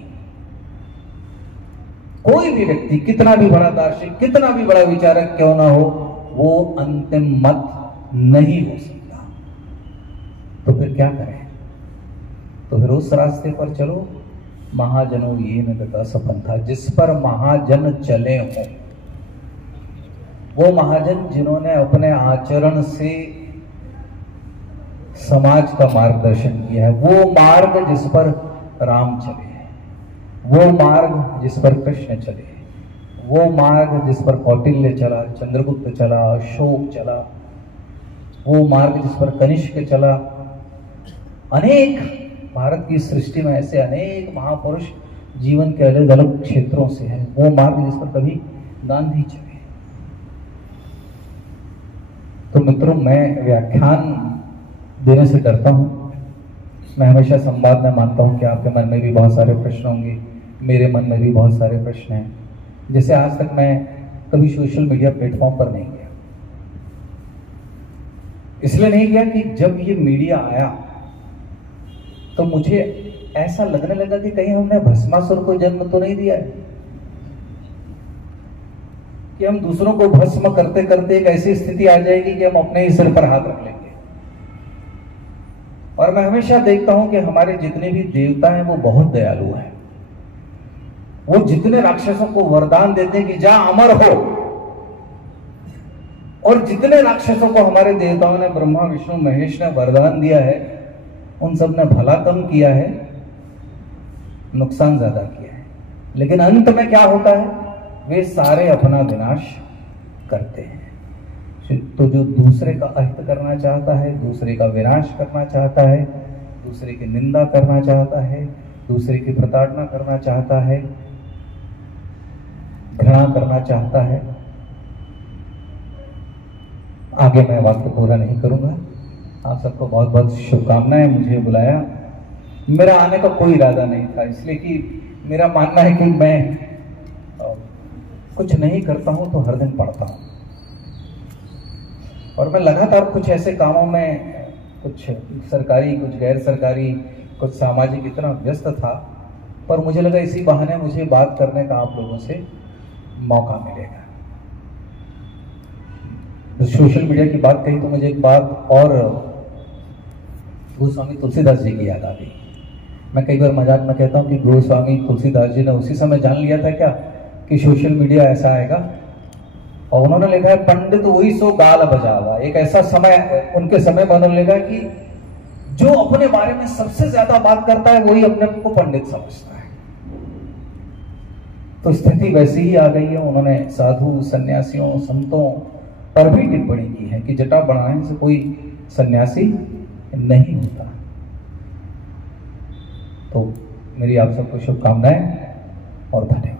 कोई भी व्यक्ति कितना भी बड़ा दार्शनिक, कितना भी बड़ा विचारक क्यों ना हो, वो अंतिम मत नहीं हो सकता। तो फिर क्या करें? तो फिर उस रास्ते पर चलो, महाजनों ये न तथा सपंथा, जिस पर महाजन चले हों। वो महाजन जिन्होंने अपने आचरण से समाज का मार्गदर्शन किया है, वो मार्ग जिस पर राम चले, वो मार्ग जिस पर कृष्ण चले, वो मार्ग जिस पर कौटिल्य चला, चंद्रगुप्त चला, अशोक चला, वो मार्ग जिस पर कनिष्क चला। अनेक भारत की सृष्टि में ऐसे अनेक महापुरुष जीवन के अलग अलग क्षेत्रों से हैं, वो मार्ग जिस पर कभी गांधी चले। तो मित्रों, मैं व्याख्यान देने से डरता हूं। मैं हमेशा संवाद में मानता हूं कि आपके मन में भी बहुत सारे प्रश्न होंगे, मेरे मन में भी बहुत सारे प्रश्न हैं। जैसे आज तक मैं कभी सोशल मीडिया प्लेटफॉर्म पर नहीं गया। इसलिए नहीं गया कि जब ये मीडिया आया तो मुझे ऐसा लगने लगा कि कहीं हमने भस्मासुर को जन्म तो नहीं दिया है, कि हम दूसरों को भस्म करते करते एक ऐसी स्थिति आ जाएगी कि हम अपने ही सिर पर हाथ रख लेंगे। और मैं हमेशा देखता हूं कि हमारे जितने भी देवता हैं वो बहुत दयालु हैं। वो जितने राक्षसों को वरदान देते हैं कि जा अमर हो, और जितने राक्षसों को हमारे देवताओं ने, ब्रह्मा विष्णु महेश ने वरदान दिया है, उन सब ने भला कम किया है, नुकसान ज्यादा किया है। लेकिन अंत में क्या होता है? वे सारे अपना विनाश करते हैं। तो जो दूसरे का अहित करना चाहता है, दूसरे का विनाश करना चाहता है, दूसरे की निंदा करना चाहता है, दूसरे की प्रताड़ना करना चाहता है, घृणा करना चाहता है। आगे मैं वाक्य पूरा नहीं करूंगा। आप सबको बहुत बहुत शुभकामनाएं। मुझे बुलाया, मेरा आने का कोई इरादा नहीं था, इसलिए कि मेरा मानना है कि मैं कुछ नहीं करता हूं तो हर दिन पढ़ता हूं, और मैं लगातार कुछ ऐसे कामों में, कुछ सरकारी, कुछ गैर सरकारी, कुछ सामाजिक, इतना व्यस्त था, पर मुझे लगा इसी बहाने मुझे बात करने का आप लोगों से मौका मिलेगा। तो सोशल मीडिया की बात कही तो मुझे एक बात और गोस्वामी तुलसीदास जी की याद आ गई। मैं कई बार मजाक में कहता हूँ कि गोस्वामी तुलसीदास जी ने उसी समय जान लिया था क्या कि सोशल मीडिया ऐसा आएगा, और उन्होंने लिखा है पंडित वही सो गाल बजावा। एक ऐसा समय उनके समय में उन्होंने लिखा कि जो अपने बारे में सबसे ज्यादा बात करता है वही अपने को पंडित समझता है। तो स्थिति वैसी ही आ गई है। उन्होंने साधु सन्यासियों संतों पर भी टिप्पणी की है कि जटा बढ़ाने से कोई सन्यासी नहीं होता। तो मेरी आप सबको शुभकामनाएं और धन्यवाद।